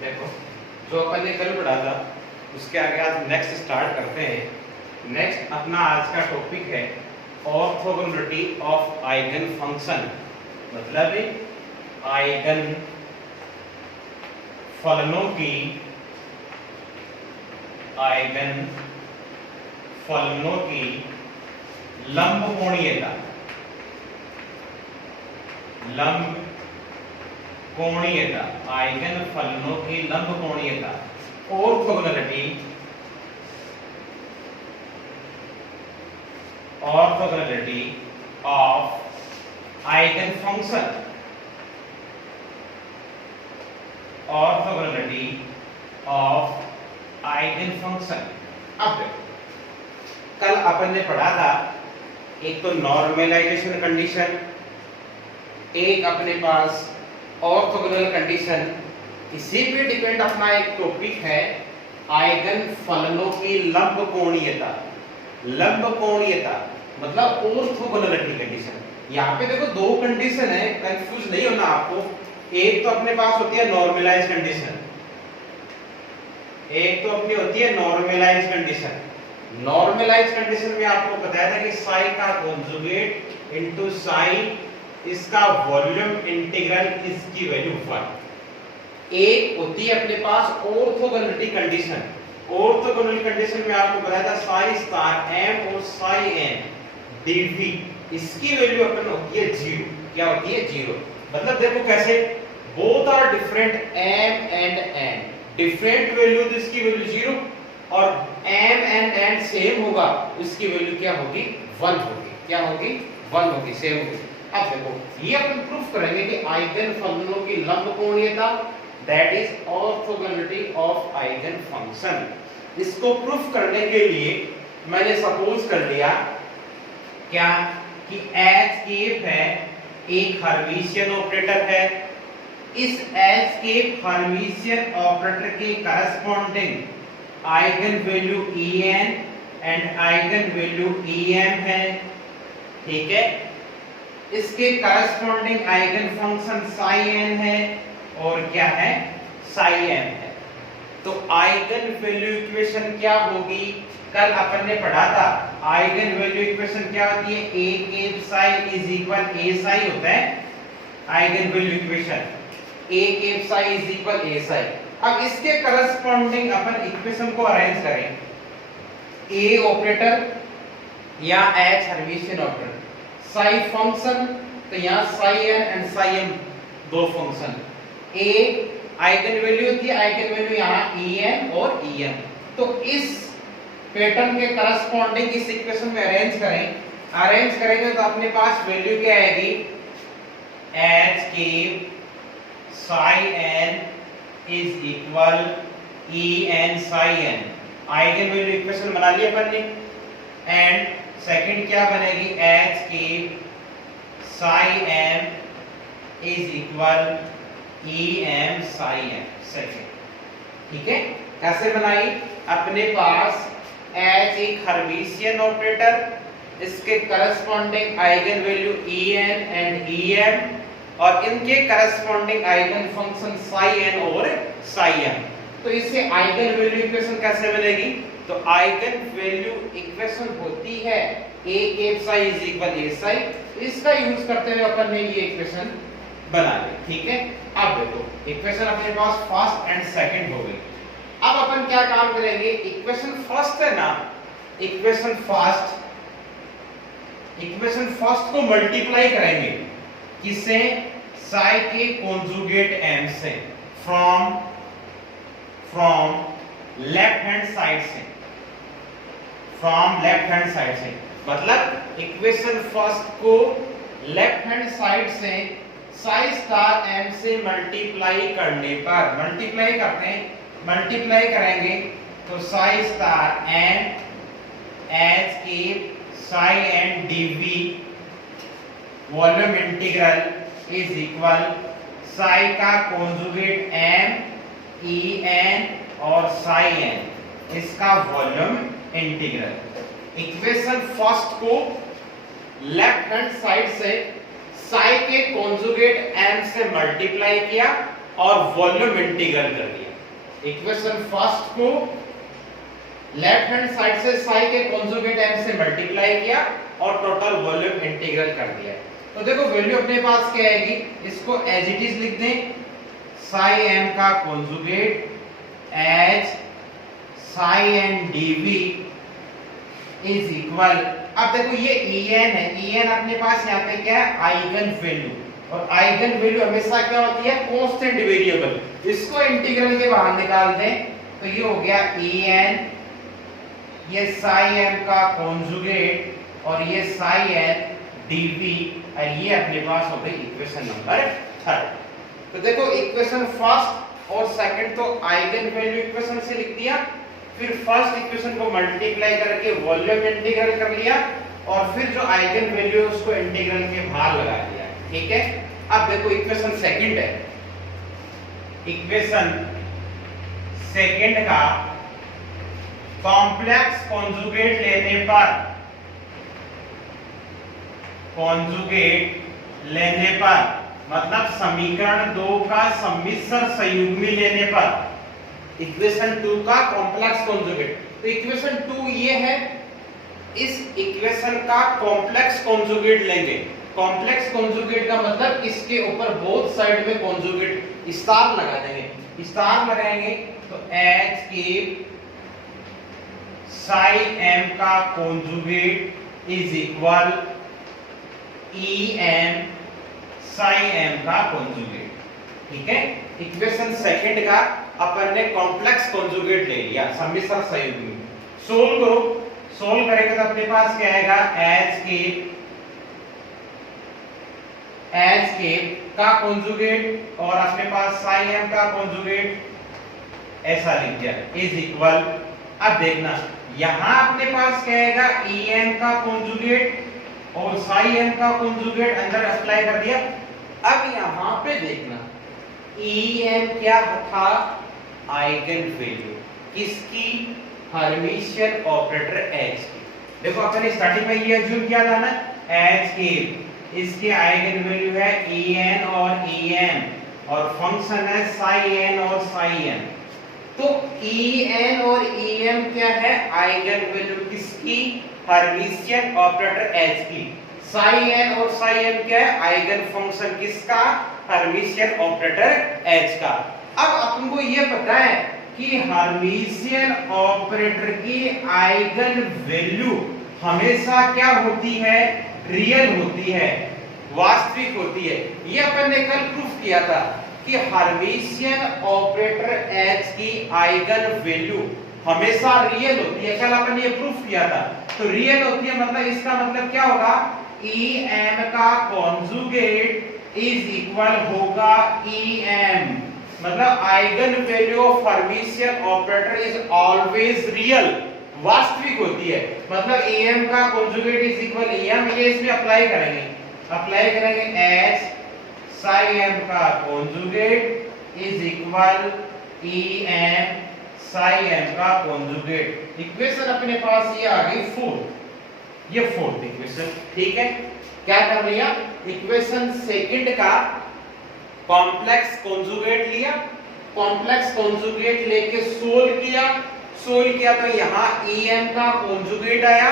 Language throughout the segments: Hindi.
देखो, जो अपन ने कल पढ़ा था उसके आगे आज नेक्स्ट स्टार्ट करते हैं। नेक्स्ट अपना आज का टॉपिक है ऑर्थोगोनलिटी ऑफ आइगन फंक्शन, मतलब आइगन फलनों की लंबकोणीयता। आइगन फलनों की लंबकोणीयता, ऑर्थोगोनलिटी ऑफ आइगन फंक्शन। अब देखो, कल अपन ने पढ़ा था एक तो नॉर्मलाइजेशन कंडीशन, एक अपने पास ऑर्थोगोनल कंडीशन। इसी पे डिपेंड अपना एक टॉपिक है आइगन फलनों की लंबकोणीयता मतलब ऑर्थोगोनलिटी कंडीशन। यहाँ पे देखो दो कंडीशन है, कंफ्यूज नहीं होना आपको। एक तो अपने पास होती है नॉर्मलाइज कंडीशन, एक तो अपनी होती है नॉर्मलाइज कंडीशन। नॉर्मलाइज कंडीशन में आपको बताया था कि साई का कॉन्जुगेट इनटू साई इसका वॉल्यूम इंटीग्रल इसकी वैल्यू 1। एक होती है अपने पास ऑर्थोगोनलिटी कंडीशन। ऑर्थोगोनल कंडीशन में आपको बताया था साई स्टार m और साई n dv इसकी वैल्यू अपन होती है 0। क्या होती है? 0। मतलब देखो कैसे, both are different m and n, different value तो इसकी वैल्यू 0 और m एंड n सेम होगा, उसकी वैल्यू क्या होगी? 1 होगी। क्या होगी? 1 होगी, सेम होगी। अब देखो, ये अपन प्रूफ करेंगे कि आइगन फलनों की लंबकोणीयता that is orthogonality of eigen function. इसको प्रूफ करने के लिए मैंने सपोज कर लिया क्या कि एच केप है, एक हर्मिशियन ऑपरेटर है। इस एच केप हर्मिशियन ऑपरेटर के corresponding eigen value En and eigen value Em है, ठीक है। इसके corresponding eigen function psi n है और क्या है? psi m है। तो आइगन वैल्यू इक्वेशन क्या होगी? कल अपन ने पढ़ा था आइगन वैल्यू इक्वेशन क्या होती है? a cap psi is equal a psi होता है eigen value equation. a cap psi is equal a psi। अब इसके करस्पॉन्डिंग अपन इक्वेशन को अरेंज करें। a ऑपरेटर या h Hermitian operator, psi function, तो यहाँ psi n and psi m दो फंक्शन। a आइगन वैल्यू होती है, आइगन वैल्यू यहाँ En और Em। तो इस पैटर्न के करस्पॉन्डिंग इस इक्वेशन में अरेंज करेंगे तो अपने पास वैल्यू क्या आएगी? h cap psi n is equal En psi n। Eigen value equation बना लिया अपन ने। एंड सेकंड क्या बनेगी? h cap psi m is equal Em psi m second, ठीक है। कैसे बनाई? अपने पास h एक हर्मिशियन ऑपरेटर, इसके corresponding eigen value En and Em और इनके corresponding eigen function psi n और psi m। तो इससे आइगन वैल्यू इक्वेशन कैसे बनेगी? तो आइगन वैल्यू इक्वेशन होती है a cap psi is equal a psi। इसका यूज करते हुए अपन ने ये इक्वेशन बना ली, ठीक है। अब देखो, इक्वेशन अपने पास फर्स्ट एंड सेकंड हो गई। अब अपन क्या काम करेंगे? इक्वेशन फर्स्ट है ना, इक्वेशन फर्स्ट को मल्टीप्लाई करेंगे किससे? psi के कॉन्जुगेट m से, फ्रॉम लेफ्ट हैंड साइड से। मतलब इक्वेशन फर्स्ट को लेफ्ट हैंड साइड से psi स्टार m से मल्टीप्लाई करने पर, मल्टीप्लाई करेंगे तो psi star n h cap psi n dv volume integral is equal psi का कॉन्जुगेट m En और psi n इसका वॉल्यूम इंटीग्रल। इक्वेशन फर्स्ट को लेफ्ट हैंड साइड से psi के कॉन्जुगेट m से मल्टीप्लाई किया और वॉल्यूम इंटीग्रल कर दिया। इक्वेशन फर्स्ट को लेफ्ट हैंड साइड से साई के कॉन्जुगेट m से मल्टीप्लाई किया और टोटल वॉल्यूम इंटीग्रल कर दिया। तो देखो वैल्यू अपने पास क्या आएगी, इसको एज इट इज लिख दें, साई m का conjugate as psi n dv is equal, अब देखो ये en है, en अपने पास यहाँ पे क्या है, आइगन वैल्यू, और आइगन वैल्यू हमेशा क्या होती है, कांस्टेंट वेरिएबल। इसको इंटीग्रल के बाहर निकाल दें तो ये हो गया en, ये साई m का कॉन्जुगेट और ये साई n dv, और ये अपने पास हो गई इक्वेशन नंबर 3। तो देखो इक्वेशन फर्स्ट और सेकंड तो आइगन वैल्यू इक्वेशन से लिख दिया, फिर फर्स्ट इक्वेशन को मल्टीप्लाई करके वॉल्यूम इंटीग्रल कर लिया, और फिर जो आइगन वैल्यू है उसको इंटीग्रल के बाहर लगा दिया। ठीक है, अब देखो इक्वेशन सेकंड है, इक्वेशन सेकंड का कॉम्प्लेक्स कॉन्जुगेट लेने पर, कॉन्जुगेट लेने पर मतलब समीकरण 2 का सम्मिश्र संयुग्मी लेने पर, इक्वेशन 2 का कॉम्प्लेक्स कॉन्जुगेट। तो इक्वेशन 2 ये है, इस इक्वेशन का कॉम्प्लेक्स कॉन्जुगेट लेंगे। कॉम्प्लेक्स कॉन्जुगेट का मतलब इसके ऊपर बोथ साइड में कॉन्जुगेट स्टार लगा देंगे। स्टार लगाएंगे तो एच के साई m का conjugate is equal E M psi m का कॉन्जुगेट। ठीक है, इक्वेशन सेकंड का अपन ने कॉम्प्लेक्स कॉन्जुगेट ले लिया, सम्मिश्र संयुग्मी। सोल्व करो, सोल्व करेंगे तो अपने पास क्या आएगा, एच के का कॉन्जुगेट और अपने पास साई m का कॉन्जुगेट ऐसा लिख दिया इज इक्वल। अब देखना यहां अपने पास क्या आएगा, em का कॉन्जुगेट और साई m का कॉन्जुगेट अंदर अप्लाई कर दिया। अब यहां पे देखना em क्या था, आइगन वैल्यू किसकी, हर्मिशियन ऑपरेटर h की। देखो अपन स्टार्टिंग में ये अज्यूम किया था ना, h के इसके आइगन वैल्यू है en और em और फंक्शन है साई n और साई m। तो en और em क्या है, आइगन वैल्यू किसकी, हर्मिशियन ऑपरेटर h की। साई n और साई m क्या है, आइगन फंक्शन किसका, हर्मिशियन ऑपरेटर h का। अब अपन को ये पता है कि हर्मिशियन ऑपरेटर की आइगन वैल्यू हमेशा क्या होती है, रियल होती है, वास्तविक होती है। ये अपन ने कल प्रूफ किया था कि हर्मिशियन ऑपरेटर h की आइगन वैल्यू हमेशा रियल होती है, कल अपन ये प्रूफ किया था। तो रियल होती है मतलब इसका मतलब क्या होगा, em का कॉन्जुगेट इज इक्वल होगा em, मतलब eigen value of Hermitian operator is always real, वास्तविक होती है। मतलब em का कॉन्जुगेट इज इक्वल em, ये इसमें अप्लाई करेंगे h साई m का conjugate is equal em Sai m का कॉन्जुगेट। इक्वेशन अपने पास ये आ गई 4, ये फोर्थ इक्वेशन। ठीक है, क्या कर लिया, इक्वेशन सेकंड का कॉम्प्लेक्स कॉन्जुगेट लिया, कॉम्प्लेक्स कॉन्जुगेट लेके सोल्व किया तो यहाँ em का कॉन्जुगेट आया।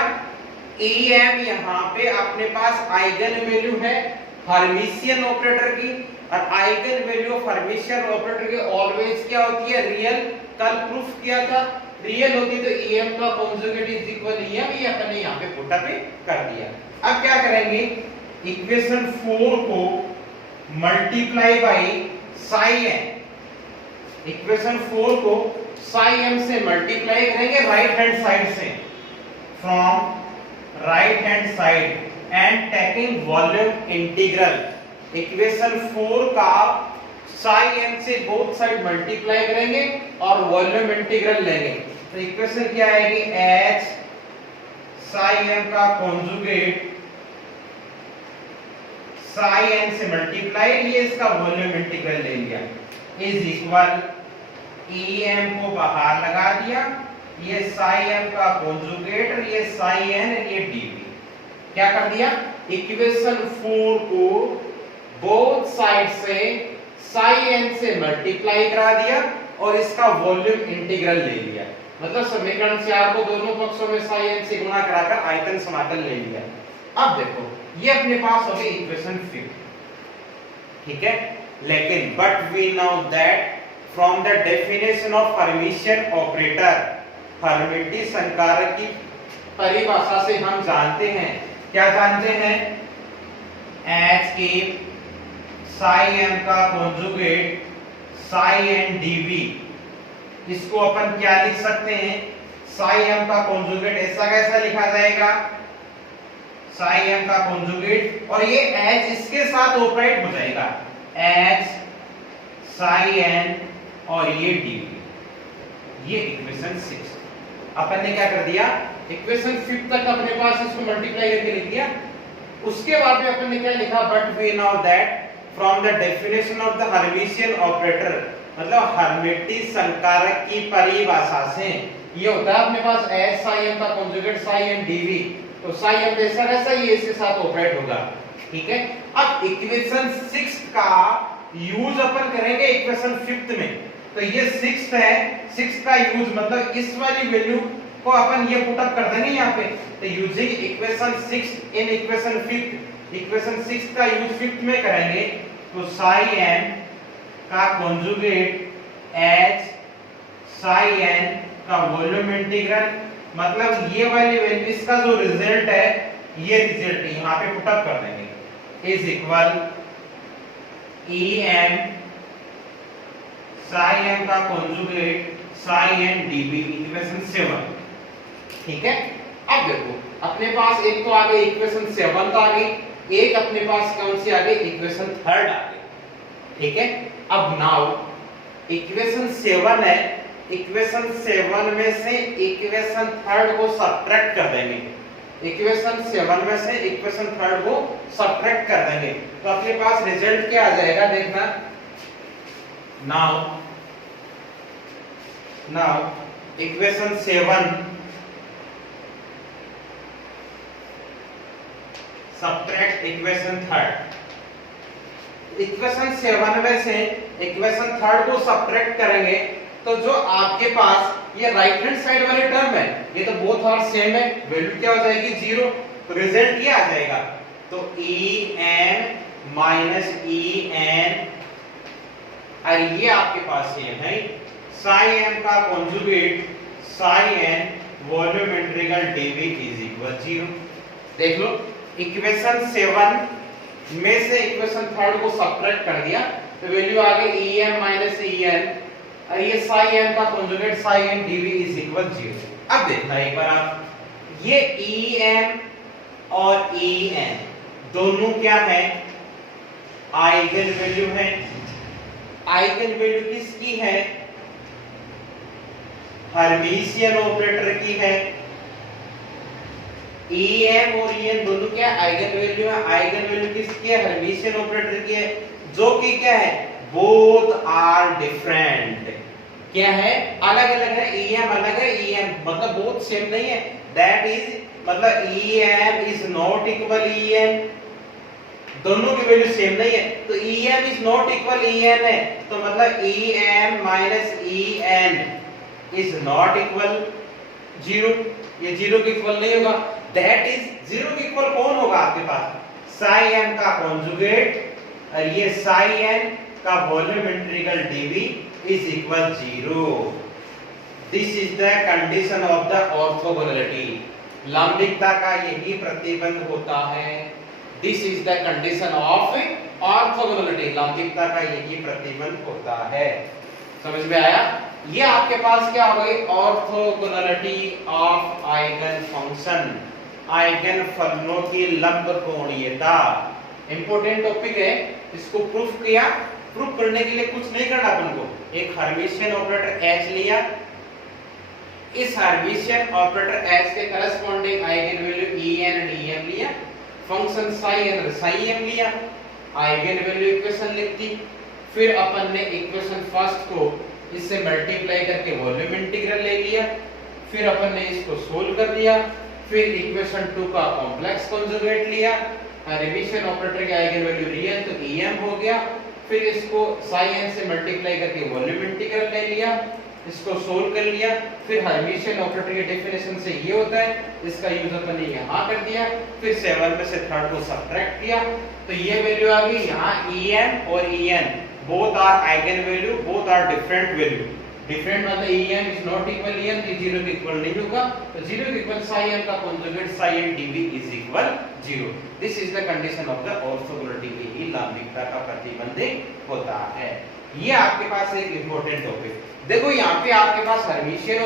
em यहाँ पे अपने पास आइगन वैल्यू है हर्मिशियन ऑपरेटर की, और eigen value of Hermitian operator की ऑलवेज क्या होती है, रियल। कल प्रूफ किया था रियल होती तो em का कॉन्जुगेट इज इक्वल em, ये अपन ने यहाँ पे पुट अप कर दिया। अब क्या करेंगे, इक्वेशन 4 को multiply by Sai m, equation 4 को साई m से मल्टीप्लाई करेंगे राइट हैंड साइड से, from right hand side and taking volume integral. Equation 4 का साई m से बोथ साइड मल्टीप्लाई करेंगे और वॉल्यूम इंटीग्रल लेंगे। तो इक्वेशन क्या आएगी, h साई m का कॉन्जुगेट साई n से मल्टीप्लाई, ये इसका वॉल्यूम इंटीग्रल ले लिया, इज इक्वल em को बाहर लगा दिया, ये साई m का कॉन्जुगेट और ये साई n ये dv। क्या कर दिया, इक्वेशन 4 को बोथ साइड से साई एन से मल्टीप्लाई करा दिया और इसका वॉल्यूम इंटीग्रल ले लिया। मतलब समीकरण 4 को दोनों पक्षों में साई एन से गुणा कराकर आयतन समाकल ले लिया। अब देखो ये अपने पास हो गई इक्वेशन 5, ठीक है। लेकिन but we know that from the definition of Hermitian operator, Hermitian संकारक की परिभाषा से हम जानते हैं, क्या जानते हैं, एच के साई एम का कॉन्जुगेट साई एन डीवी। इसको अपन क्या लिख सकते हैं, साई एम का कॉन्जुगेट ऐसा कैसा लिखा जाएगा, साई एम का कॉन्जुगेट और ये एच इसके साथ ऑपरेट हो जाएगा, एच साई एन और ये डीवी। ये इक्वेशन 6 अपन ने क्या कर दिया, इक्वेशन 5 तक अपने पास इसको मल्टीप्लाई करके लिख दिया। उसके बाद में अपन ने क्या लिखा, but we know that from the definition of the Hermitian operator, मतलब हर्मिटिय संकारक की परिभाषा से ये होता है अपने पास एच साई एम का कॉन्जुगेट साई एन डीवी। तो साई एम जैसा कैसा ये इसके साथ ऑपरेट होगा, ठीक है। अब इक्वेशन 6 का यूज अपन करेंगे इक्वेशन 5 में। तो ये 6 है, 6 का यूज मतलब इस वाली वैल्यू को अपन ये पुट अप कर देंगे यहाँ पे। तो using equation 6 in equation 5, equation 6 का यूज 5 में करेंगे। तो साई एन का कॉन्जुगेट एच साई एन का वॉल्यूम इंटीग्रल, मतलब ये वाली वैल्यू इसका जो रिजल्ट है ये रिजल्ट यहाँ पे पुट अप कर देंगे, is equal E M psi M का conjugate psi N DB, equation 7, ठीक है। अब देखो अपने पास एक तो आ गई इक्वेशन 7 तो आ गई, एक अपने पास कौन सी आ गई, इक्वेशन 3 आ गई, ठीक है। अब नाउ इक्वेशन 7 है, इक्वेशन 7 में से इक्वेशन 3 को सब्ट्रैक्ट कर देंगे, इक्वेशन 7 में से इक्वेशन 3 को सब्ट्रैक्ट कर देंगे। तो अपने पास रिजल्ट क्या आ जाएगा, देखना। Now equation 7 subtract equation 3, equation 7 में से इक्वेशन 3 को सब्ट्रैक्ट करेंगे तो जो आपके पास ये राइट हैंड साइड वाले टर्म है ये तो बोथ आर सेम है, वैल्यू क्या हो जाएगी 0, तो रिजल्ट ये आ जाएगा। तो E N minus E N और ये आपके पास ये है साई एम का conjugate psi N volume integral DV is equal 0। देख लो इक्वेशन 7 में से इक्वेशन 3 को सब्ट्रैक्ट कर दिया तो वैल्यू आ गई E M minus E N और ये साई एन का conjugate psi N DV is equal 0। अब देखना एक बार आप, ये ई एम और ई एन दोनों क्या है, आइगन वैल्यू है। आइगन वैल्यू किसकी है, हर्मिशियन ऑपरेटर की है। ई एम और ई एन दोनों क्या आइगन वैल्यू है, आइगन वैल्यू किसकी है, हर्मिशियन ऑपरेटर की है, जो कि क्या है, बोथ आर डिफरेंट। क्या है, अलग अलग है, ई एम अलग है, ई एम मतलब बोथ सेम नहीं है, दैट इज मतलब E M is not equal E N, दोनों की वैल्यू सेम नहीं है। तो E M is not equal E N है तो मतलब E M minus E N is not equal 0, ये 0 के इक्वल नहीं होगा। दैट इज 0 के इक्वल कौन होगा आपके पास, साई एम का कॉन्जुगेट और ये साई एन का volume integral DV is equal 0। This is the condition of the orthogonality, लंबिकता का यही प्रतिबंध होता है। This is the condition of orthogonality, लंबिकता का यही प्रतिबंध होता है। समझ में आया, ये आपके पास क्या हो गई, orthogonality of eigen function, eigen फलनों की लंबकोणीयता। इंपॉर्टेंट टॉपिक है, इसको प्रूफ किया। प्रूफ करने के लिए कुछ नहीं करना अपन को, एक हर्मिशियन ऑपरेटर H लिया, इस हर्मिशियन ऑपरेटर H के करस्पॉन्डिंग आइगन वैल्यू En और Em लिया, फंक्शन साई एन और साई एम लिया, आइगन वैल्यू इक्वेशन लिख दी, फिर अपन ने इक्वेशन फर्स्ट को इससे मल्टीप्लाई करके वॉल्यूम इंटीग्रल ले लिया, फिर अपन ने इसको सोल्व कर दिया, फिर इक्वेशन 2 का कॉम्प्लेक्स कॉन्जुगेट लिया, हर्मिशियन ऑपरेटर की आइगन वैल्यू रियल तो Em हो गया, फिर इसको साई n से मल्टीप्लाई करके वॉल्यूम इंटीग्रल ले लिया, इसको सोल्व कर लिया, फिर हर्मिशियन ऑपरेटर की डेफिनेशन से ये होता है, इसका यूज अपन ने यहाँ कर दिया, फिर 7 में से थर्ड को सब्ट्रैक्ट किया, तो ये वैल्यू आ गई। यहाँ En और En both are eigen value, both are different value. Different मतलब En is not equal En, तो 0 के इक्वल नहीं होगा, तो 0 के इक्वल साई n का conjugate Sai n dv is equal 0। This is the condition of the orthogonality के ही लंबिकता का प्रतिबंध होता है। ये आपके पास एक इंपॉर्टेंट टॉपिक। देखो यहाँ पे आपके पास हर्मिशियन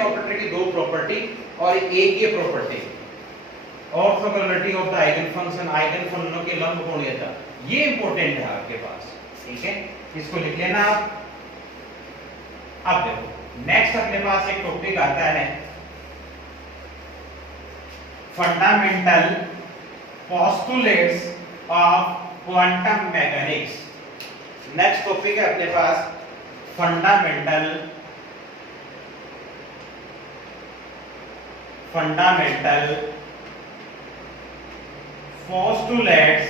ऑपरेटर की दो प्रॉपर्टी और एक ये property, orthogonality of the eigen function, eigen फंक्शनों के लंबकोणीयता, ये इंपॉर्टेंट है आपके पास, ठीक है, इसको लिख लेना आप। अब देखो नेक्स्ट अपने पास एक टॉपिक आता है fundamental postulates of quantum mechanics. Next topic है अपने पास fundamental postulates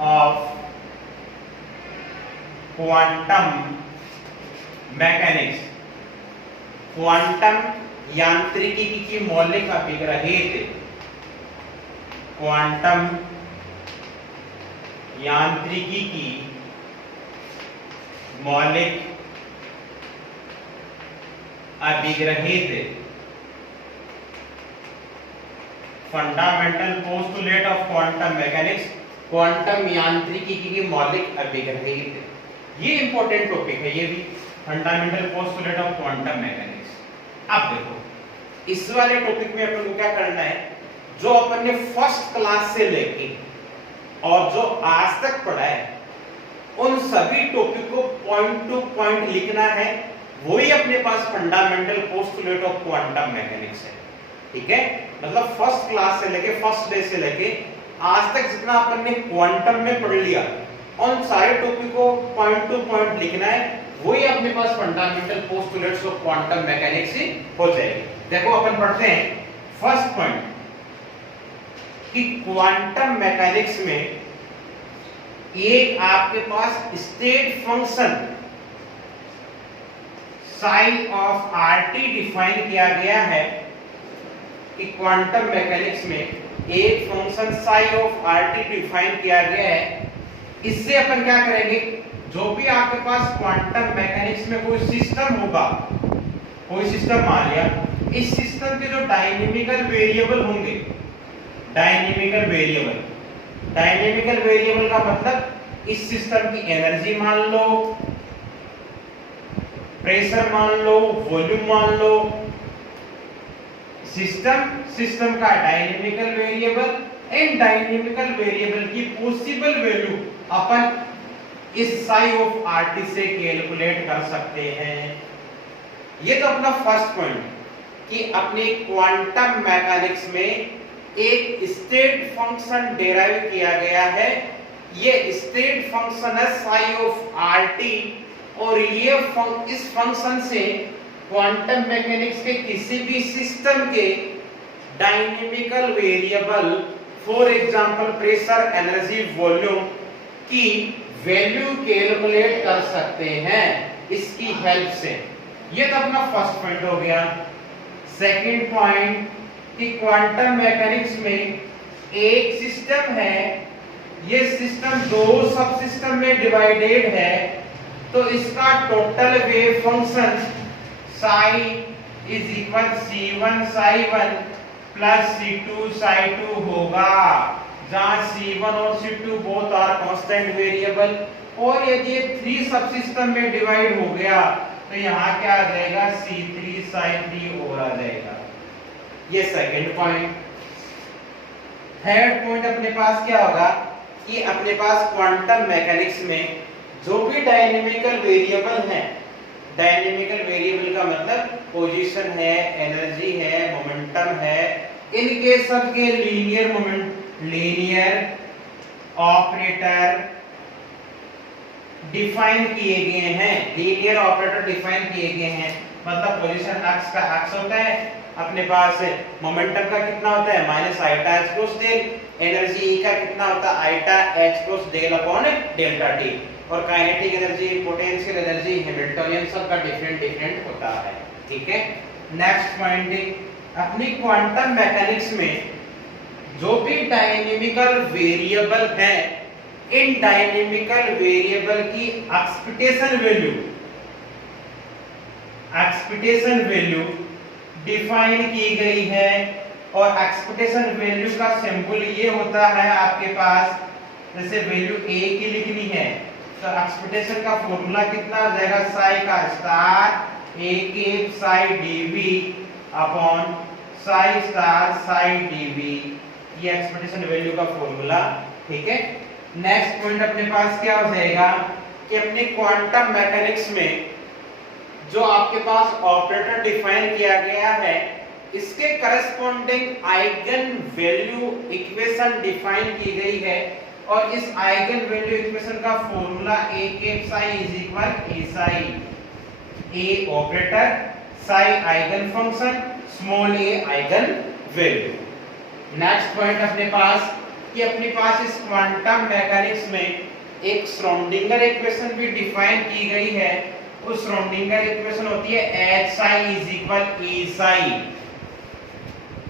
of quantum mechanics. Quantum यांत्रिकी की मौलिक अभिग्रहित, क्वांटम यांत्रिकी की मौलिक अभिग्रहित, fundamental postulate of quantum mechanics, quantum यांत्रिकी की मौलिक अभिग्रहित, ये इंपॉर्टेंट टॉपिक है, ये भी fundamental postulate of quantum mechanics. अब देखो इस वाले टॉपिक में अपन को क्या करना है, जो अपन ने फर्स्ट क्लास से लेके और जो आज तक पढ़ा है उन सभी टॉपिक को पॉइंट टू पॉइंट लिखना है, वही अपने पास fundamental postulate of quantum mechanics है, ठीक है। मतलब फर्स्ट क्लास से लेके फर्स्ट डे से लेके आज तक जितना अपन ने क्वांटम में पढ़ लिया उन सारे टॉपिक को पॉइंट टू पॉइंट लिखना है, वही अपने पास fundamental postulates of quantum mechanics ही हो जाएगी। देखो अपन पढ़ते हैं फर्स्ट पॉइंट कि क्वांटम मैकेनिक्स में एक आपके पास state function psi of RT define किया गया है, कि क्वांटम मैकेनिक्स में एक function psi of RT define किया गया है। इससे अपन क्या करेंगे, जो भी आपके पास क्वांटम मैकेनिक्स में कोई सिस्टम होगा, कोई सिस्टम मान लिया, इस सिस्टम के जो डायनेमिकल वेरिएबल होंगे, डायनेमिकल वेरिएबल का मतलब इस सिस्टम की एनर्जी मान लो, प्रेशर मान लो, वॉल्यूम मान लो, सिस्टम का dynamical variable and dynamical variable की पॉसिबल वैल्यू अपन इस साई ऑफ आरटी से कैलकुलेट कर सकते हैं। ये तो अपना फर्स्ट पॉइंट कि अपने क्वांटम मैकेनिक्स में एक स्टेट फंक्शन डेराइव किया गया है, ये स्टेट फंक्शन है साई ऑफ आरटी, और ये इस फंक्शन से क्वांटम मैकेनिक्स के किसी भी सिस्टम के dynamical variable, for example pressure, energy, volume की वैल्यू कैलकुलेट कर सकते हैं इसकी हेल्प से। ये तो अपना फर्स्ट पॉइंट हो गया। सेकंड पॉइंट कि क्वांटम मैकेनिक्स में एक सिस्टम है, ये सिस्टम दो सब सिस्टम में डिवाइडेड है, तो इसका total wave function psi is equal c1 psi1 plus c2 psi2 होगा, जहां c1 और c2 both are constant variable. और यदि ये 3 सब सिस्टम में डिवाइड हो गया तो यहाँ क्या आ जाएगा, c3 psi3 और आ जाएगा। ये सेकंड पॉइंट। थर्ड पॉइंट अपने पास क्या होगा कि अपने पास क्वांटम मैकेनिक्स में जो भी डायनेमिकल वेरिएबल हैं, डायनेमिकल वेरिएबल का मतलब पोजीशन है, एनर्जी है, मोमेंटम है, इनके सब के लीनियर ऑपरेटर डिफाइन किए गए हैं, लीनियर ऑपरेटर डिफाइन किए गए हैं। मतलब पोजीशन एक्स का एक्स होता है, अपने पास मोमेंटम का कितना होता है, माइनस आयोटा h cos टेल, एनर्जी E का कितना होता है iota H plus del upon delta T, और kinetic energy, potential energy, Hamiltonian सबका डिफरेंट डिफरेंट होता है। ठीक है, नेक्स्ट पॉइंट, अपनी क्वांटम मैकेनिक्स में जो भी डायनेमिकल वेरिएबल है, इन डायनेमिकल वेरिएबल की एक्सपेक्टेशन वैल्यू डिफाइन की गई है, और एक्सपेक्टेशन वैल्यू का सिंबल ये होता है आपके पास, जैसे वैल्यू a की लिखनी है तो एक्सपेक्टेशन का फॉर्मूला कितना हो जाएगा, साई का स्टार a के Sai dv upon Sai star Sai dv, ये एक्सपेक्टेशन वैल्यू का फॉर्मूला। ठीक है, नेक्स्ट पॉइंट अपने पास क्या हो जाएगा कि अपने क्वांटम मैकेनिक्स में जो आपके पास ऑपरेटर डिफाइन किया गया है, इसके corresponding eigen value equation define की गई है, और इस आइगन वैल्यू इक्वेशन का फॉर्मूला a के psi is equal a psi, a operator, psi eigen function, small a eigen value. Next point अपने पास कि अपने पास इस क्वांटम मैकेनिक्स में एक श्रोडिंगर इक्वेशन भी डिफाइन की गई है, उस श्रोडिंगर इक्वेशन होती है h psi is equal e psi।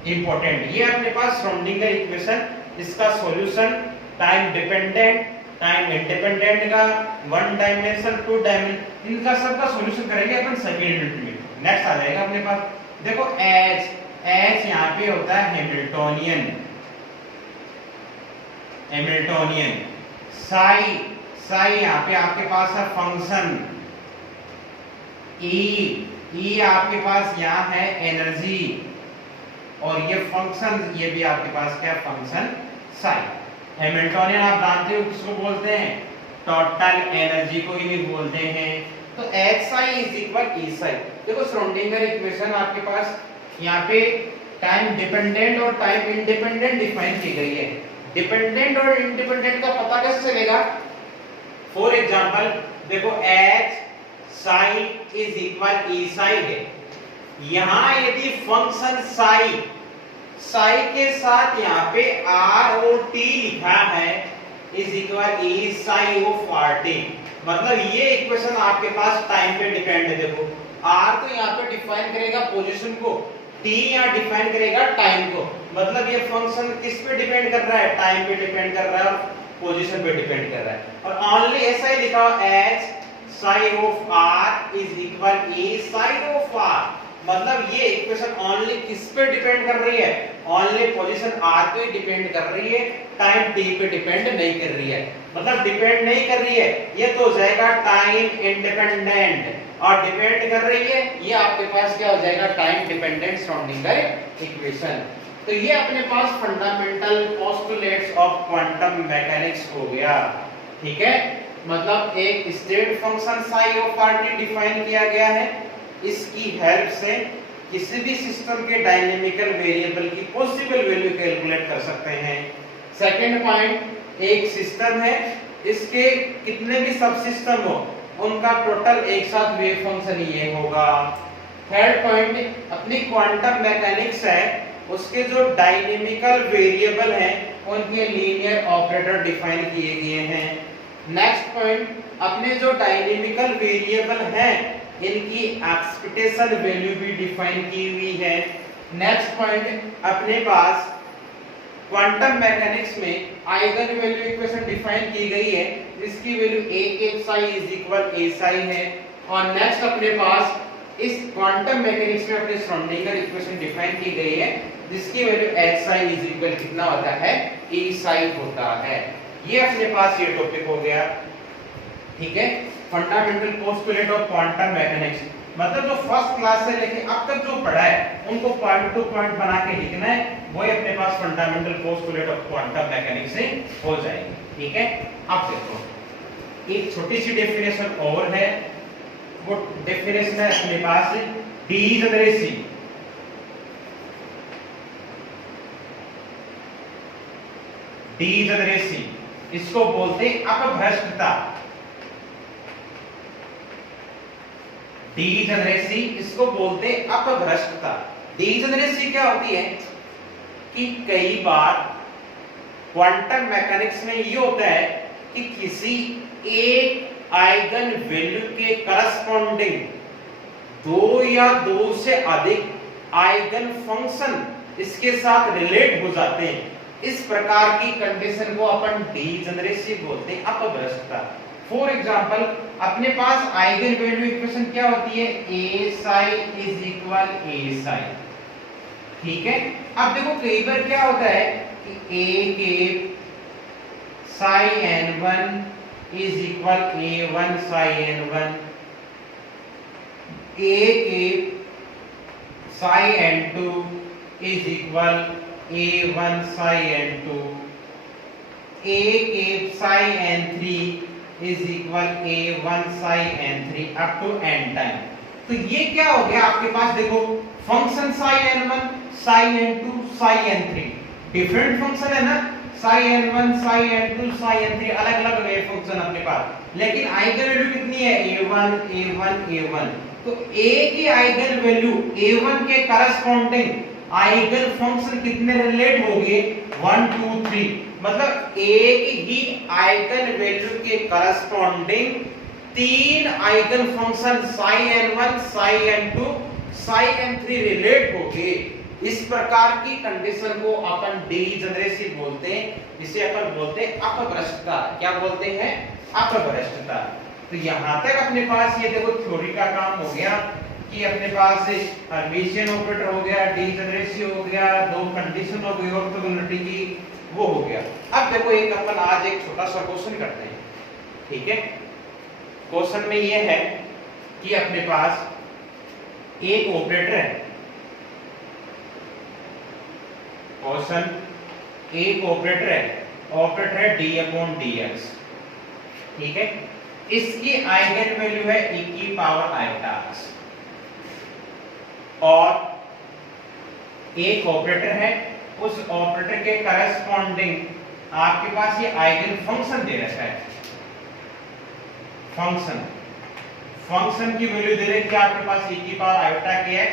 Important, ये अपने पास श्रोडिंगर इक्वेशन, इसका solution time dependent, time independent का, वन डायमेंशन, टू डायमेंशन, इनका सबका सॉल्यूशन करेंगे अपन सेकंड यूनिट में। नेक्स्ट आ जाएगा अपने पास, देखो h यहाँ पे होता है हैमिल्टोनियन, साई यहाँ पे आपके पास है फंक्शन, e आपके पास यहाँ है एनर्जी, और ये फंक्शन, ये भी आपके पास क्या फंक्शन साई। हैमिल्टोनियन आप जानते हो किसको बोलते हैं, टोटल एनर्जी को ही बोलते हैं। तो h psi is equal e psi। देखो श्रोडिंगर इक्वेशन आपके पास यहाँ पे टाइम डिपेंडेंट और टाइम इंडिपेंडेंट डिफाइन की गई है। डिपेंडेंट और इंडिपेंडेंट का पता कैसे चलेगा, फॉर एग्जांपल देखो h psi is equal e psi है, यहाँ यदि फंक्शन psi के साथ यहाँ पे r और t लिखा है is equal e psi of rt, मतलब ये इक्वेशन आपके पास टाइम पे डिपेंड है। देखो r तो यहाँ पे डिफाइन करेगा पोजीशन को, t यहाँ डिफाइन करेगा टाइम को, मतलब ये फंक्शन किस पे डिपेंड कर रहा है, टाइम पे डिपेंड कर रहा है और पोजीशन पे डिपेंड कर रहा है। और ओनली ऐसा ही लिखा हुआ h psi of r is equal e psi of r, मतलब ये इक्वेशन ओनली किस पे डिपेंड कर रही है, ओनली पोजीशन r पे डिपेंड कर रही है, टाइम t पे डिपेंड नहीं कर रही है। मतलब डिपेंड नहीं कर रही है, ये तो हो जाएगा टाइम इंडिपेंडेंट, और डिपेंड कर रही है, ये आपके पास क्या हो जाएगा टाइम डिपेंडेंट श्रोडिंगर इक्वेशन। तो ये अपने पास fundamental postulates of quantum mechanics हो गया। ठीक है, मतलब एक state function psi of rt define किया गया है, इसकी हेल्प से किसी भी सिस्टम के डायनेमिकल वेरिएबल की पॉसिबल वैल्यू कैलकुलेट कर सकते हैं। सेकंड पॉइंट, एक सिस्टम है, इसके कितने भी सब सिस्टम हो उनका टोटल एक साथ वेव फंक्शन ये होगा। थर्ड पॉइंट, अपनी क्वांटम मैकेनिक्स है, उसके जो डायनेमिकल वेरिएबल हैं उनके लीनियर ऑपरेटर डिफाइन किए गए हैं। नेक्स्ट पॉइंट, अपने जो डायनेमिकल वेरिएबल हैं इनकी एक्सपेक्टेशन वैल्यू भी डिफाइन की हुई है। नेक्स्ट पॉइंट, अपने पास क्वांटम मैकेनिक्स में आइगन वैल्यू इक्वेशन डिफाइन की गई है, जिसकी वैल्यू a के psi is equal a psi है। और नेक्स्ट अपने पास इस क्वांटम मैकेनिक्स में अपने श्रोडिंगर इक्वेशन डिफाइन की गई है, जिसकी value h psi is equal कितना होता है, e psi होता है। ये अपने पास ये टॉपिक हो गया। ठीक है, fundamental postulate of quantum mechanics, मतलब जो फर्स्ट क्लास से लेके अब तक जो पढ़ा है उनको पॉइंट टू पॉइंट बना के लिखना है, वही अपने पास fundamental postulate of quantum mechanics से हो जाएगी। ठीक है, अब देखो एक छोटी सी डेफिनेशन और है, वो डेफिनेशन है अपने पास डीजनरेसी। डीजनरेसी इसको बोलते हैं अपभ्रष्टता। डीजनरेसी इसको बोलते अपभ्रष्टता। डीजनरेसी क्या होती है कि कई बार क्वांटम मैकेनिक्स में ये होता है कि किसी एक आइगन वैल्यू के करस्पॉन्डिंग दो या दो से अधिक आइगन फंक्शन इसके साथ रिलेट हो जाते हैं, इस प्रकार की कंडीशन को अपन डीजेनरेसी बोलते हैं, अपभ्रष्टता। फॉर एग्जांपल अपने पास आइगन वैल्यू इक्वेशन क्या होती है, a psi is equal a psi, ठीक है। अब देखो कई बार क्या होता है कि a के psi n1 is equal a1 psi n1, a के psi n2 is equal a1 psi n2, a के psi n3 is equal a1 psi n3 up to n time. तो ये क्या हो गया आपके पास, देखो function psi n1 psi n2 psi n3 different function है ना, psi n1 psi n2 psi n3 अलग अलग वेव फंक्शन अपने पास, लेकिन आइगन वैल्यू कितनी है, a1 a1 a1। तो a की आइगन वैल्यू a1 के करस्पॉन्डिंग आइगन फंक्शन कितने रिलेट होंगे, 1 2 3, मतलब एक ही आइगन वैल्यू के करस्पॉन्डिंग तीन eigen function psi n1 psi n2 psi n3 relate होंगे। इस प्रकार की कंडीशन को अपन डीजेनरेसी बोलते हैं, जिसे अपन बोलते हैं अपभ्रष्टता। क्या बोलते हैं, अपभ्रष्टता। तो यहां तक अपने पास ये देखो थ्योरी का काम हो गया कि अपने पास हर्मिशियन ऑपरेटर हो गया, डीजेनरेसी हो गया, दो कंडीशन हो गई ऑर्थोगोनैलिटी की, वो हो गया। अब देखो एक अपन आज एक छोटा सा क्वेश्चन करते हैं, ठीक है। क्वेश्चन में ये है कि अपने पास एक ऑपरेटर है, क्वेश्चन एक ऑपरेटर है, ऑपरेटर है d अपॉन dx, ठीक है। इसकी आइगन वैल्यू है e की पावर आइटा x, और एक ऑपरेटर है, उस ऑपरेटर के करस्पॉन्डिंग आपके पास ये आइगन फंक्शन दे रखा है, फंक्शन की वैल्यू दे रखी है आपके पास e की पावर आइटा के x,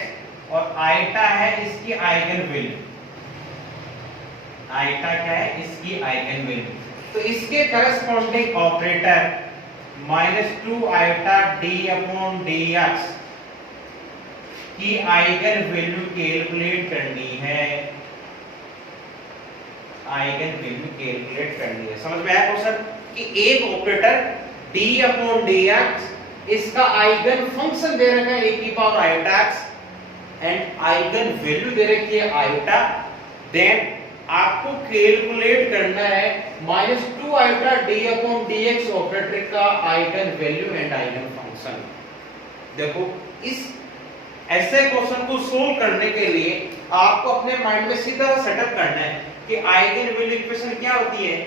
और आइटा है इसकी आइगन वैल्यू, आइटा क्या है, इसकी आइगन वैल्यू। तो इसके corresponding operator -2 iota d upon dx की आइगन वैल्यू कैलकुलेट करनी है, आइगन वैल्यू कैलकुलेट करनी है। समझ में आया क्वेश्चन कि एक ऑपरेटर d अपॉन dx, इसका आइगन फंक्शन दे रखा है e की power iota x and eigen value दे रखी है आइटा, देन आपको कैलकुलेट करना है -2 iota d upon dx operator का eigen value and eigen function. देखो इस ऐसे क्वेश्चन को सोल्व करने के लिए आपको अपने माइंड में सीधा सेटअप करना है कि आइगन वैल्यू इक्वेशन क्या होती है,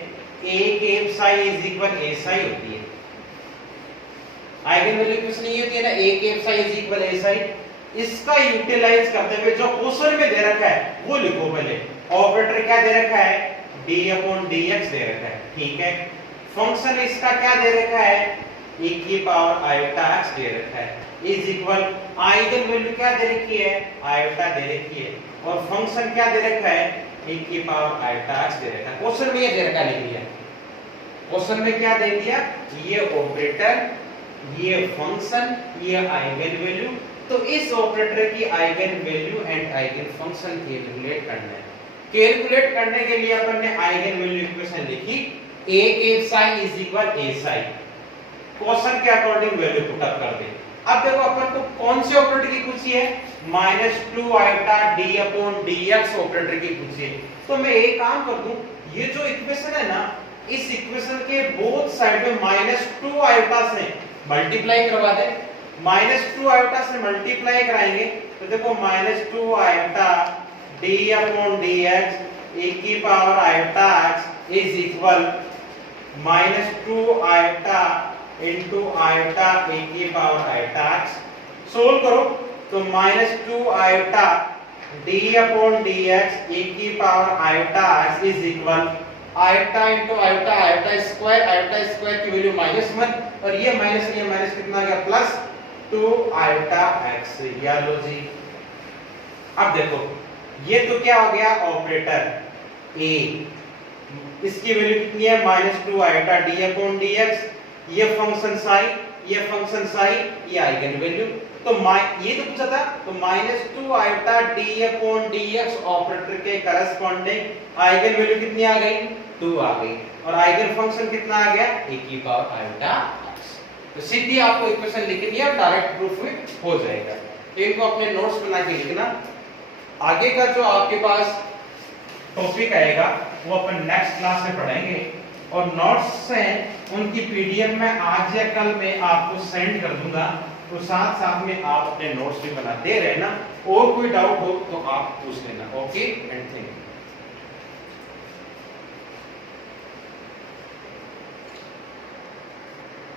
a के psi is equal a psi होती है। आइगन वैल्यू इक्वेशन ये होती है ना, a के psi is equal a psi। इसका यूटिलाइज करते हुए जो क्वेश्चन में दे रखा है वो लिखो पहले। ऑपरेटर क्या दे रखा है, d अपॉन dx दे रखा है, ठीक है। फंक्शन इसका क्या दे रखा है, e की पावर आइटा x दे रखा है, इज इक्वल आइगन वैल्यू क्या दे रखी है, आइटा दे रखी है, और फंक्शन क्या दे रखा है, e की पावर आइटा x दे रखा है। क्वेश्चन में ये दे रखा लिख दिया, क्वेश्चन में क्या दे दिया, ये ऑपरेटर, ये फंक्शन, ये आइगन वैल्यू। तो इस ऑपरेटर की eigen value and eigen function calculate करना है। कैलकुलेट करने के लिए अपन ने आइगन वैल्यू इक्वेशन लिखी, a के psi is equal a psi, question के अकॉर्डिंग वैल्यू पुट अप कर दे। अब देखो अपन को कौन से ऑपरेटर की पूछी है, -2 iota d upon dx operator की पूछी है। तो मैं एक काम कर दूं, ये जो इक्वेशन है ना, इस इक्वेशन के बोथ साइड में -2 आइटा से मल्टीप्लाई करवा दे। -2 आइटा से मल्टीप्लाई कराएंगे तो देखो -2 iota d upon dx e की power iota x is equal -2 iota into iota e की पावर आइटा x। सोल्व करो तो -2 iota d upon dx e की power iota x is equal iota into iota, iota square की वैल्यू -1, और ये माइनस कितना आ गया, +2 आइटा x। या लो जी, अब देखो ये तो क्या हो गया, ऑपरेटर A, इसकी वैल्यू कितनी है -2 आयोटा डी अपॉन dx, ये फंक्शन साई, ये फंक्शन साई, ये आइगन वैल्यू। तो ये तो पूछा था, तो -2 iota D upon dx operator के करस्पॉन्डिंग आइगन वैल्यू कितनी आ गई, 2 आ गई, और आइगन फंक्शन कितना आ गया, e की पावर आयोटा x। तो सीधी आपको इक्वेशन लिखनी है, डायरेक्ट प्रूफ में हो जाएगा। इनको अपने नोट्स बना के लिखना। आगे का जो आपके पास टॉपिक आएगा वो अपन नेक्स्ट क्लास में पढ़ेंगे, और नोट्स हैं उनकी पीडीएफ में आज या कल मैं आपको सेंड कर दूंगा, तो साथ साथ में आप अपने नोट्स भी बनाते रहना, और कोई डाउट हो तो आप पूछ लेना। Okay and thank you.